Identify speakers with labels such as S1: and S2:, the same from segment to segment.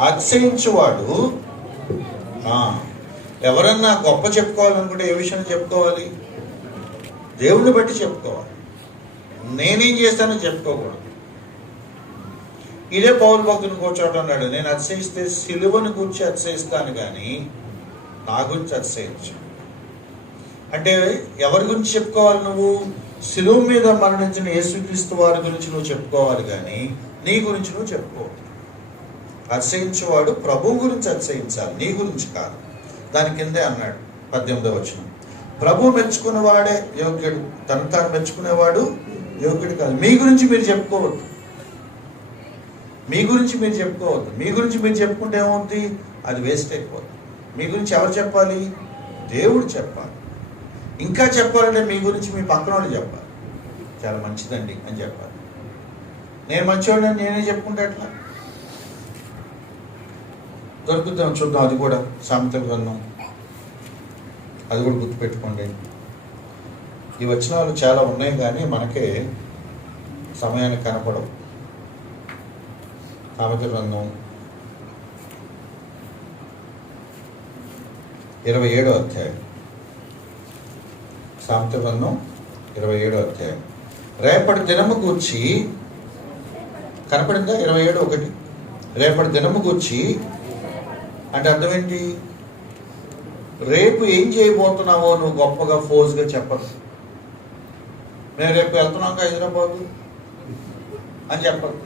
S1: అతిశయించువాడు ఎవరన్నా గొప్ప చెప్పుకోవాలనుకుంటే ఏ విషయం చెప్పుకోవాలి? దేవుణ్ణి బట్టి చెప్పుకోవాలి. నేనేం చేస్తానో చెప్పుకోకూడదు. ఇదే పౌరు భక్తుని కూర్చోవటం అన్నాడు నేను అతిశయిస్తే సిలువను గురించి అతిశయిస్తాను కానీ నా గురించి అతిశయించు అంటే ఎవరి గురించి చెప్పుకోవాలి నువ్వు? సిలువు మీద మరణించిన యేసుక్రీస్తు వారి గురించి నువ్వు చెప్పుకోవాలి కానీ నీ గురించి నువ్వు చెప్పుకోవాలి అతిశయించేవాడు ప్రభు గురించి అతిశయించాలి నీ గురించి కాదు. దాని కిందే అన్నాడు పద్దెనిమిదో వచ్చిన ప్రభు మెచ్చుకునేవాడే యోగ్యుడు తను తాను మెచ్చుకునేవాడు యోగ్యుడు కాదు. మీ గురించి మీరు చెప్పుకోవద్దు. మీ గురించి మీరు చెప్పుకోవద్దు. మీ గురించి మీరు చెప్పుకుంటే ఏమవుద్ది? అది వేస్ట్ అయిపోతుంది మీ గురించి ఎవరు చెప్పాలి? దేవుడు చెప్పాలి. ఇంకా చెప్పాలంటే మీ గురించి మీ పక్కన వాళ్ళు చెప్పాలి. చాలా మంచిదండి అని చెప్పాలి. నేను మంచివాడిని నేనే చెప్పుకుంటే ఎట్లా? దొరుకుతాం చూద్దాం అది కూడా సామెత గ్రంథం. అది కూడా గుర్తుపెట్టుకోండి. ఈ వచనాలు చాలా ఉన్నాయి కానీ మనకే సమయానికి కనపడవు. సామెత గ్రంథం ఇరవై ఏడో అధ్యాయం. సామెత గ్రంథం ఇరవై ఏడో అధ్యాయం. రేపటి దినము గూర్చి కనపడిందా? ఇరవై ఏడు ఒకటి. రేపటి దినము గూర్చి అంటే అర్థం ఏంటి రేపు ఏం చేయబోతున్నావో నువ్వు గొప్పగా ఫోర్స్గా చెప్పదు నేను రేపు వెళ్తున్నాక హైదరాబాద్ అని చెప్పదు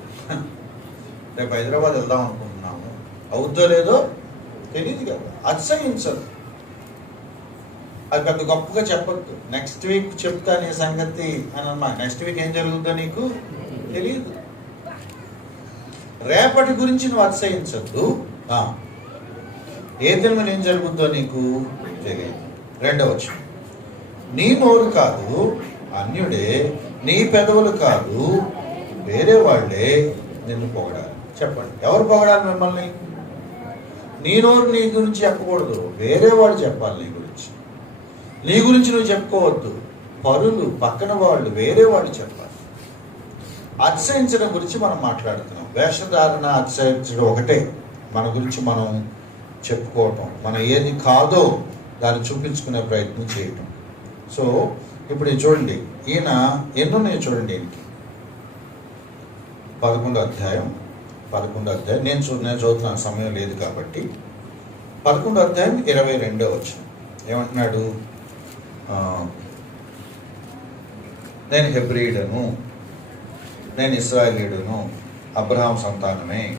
S1: రేపు హైదరాబాద్ వెళ్దాం అనుకుంటున్నాము. అవుద్దో లేదో తెలియదు కదా. అత్సహించదు అది పెద్ద గొప్పగా చెప్పద్దు. నెక్స్ట్ వీక్ చెప్తా నీ సంగతి అని అమ్మా నెక్స్ట్ వీక్ ఏం జరుగుతుందో నీకు తెలియదు రేపటి గురించి నువ్వు అత్సహించద్దు ఏ దినమున ఏం జరుగుతుందో నీకు తెలియదు. రెండవచ్చు నీ నోరు కాదు అన్యుడే నీ పెదవులు కాదు వేరే వాళ్ళే నిన్ను పొగడాలి. చెప్పండి ఎవరు పొగడాలి మిమ్మల్ని? నీ నోరు నీ గురించి చెప్పకూడదు వేరే వాళ్ళు చెప్పాలి నీ గురించి. నీ గురించి నువ్వు చెప్పుకోవద్దు పరులు పక్కన వాళ్ళు వేరే వాళ్ళు చెప్పాలి. అతిశయించడం గురించి మనం మాట్లాడుతున్నాం. వేషధారణ అతిశయించడం ఒకటే. మన గురించి మనం చెప్పుకోవటం. మనం ఏది కాదో దాన్ని చూపించుకునే ప్రయత్నం చేయటం. సో ఇప్పుడు చూడండి. ఈయన ఎన్నున్నాయో చూడండి ఈయనకి? పదకొండో అధ్యాయం. పదకొండో అధ్యాయం. నేను చూ నేను చదువుతున్నాను సమయం లేదు కాబట్టి. పదకొండో అధ్యాయం ఇరవై రెండో వచ్చిన ఏమంటున్నాడు? నేను హెబ్రియుడను నేను ఇస్రాయేలీయుడును అబ్రహాం సంతానమే.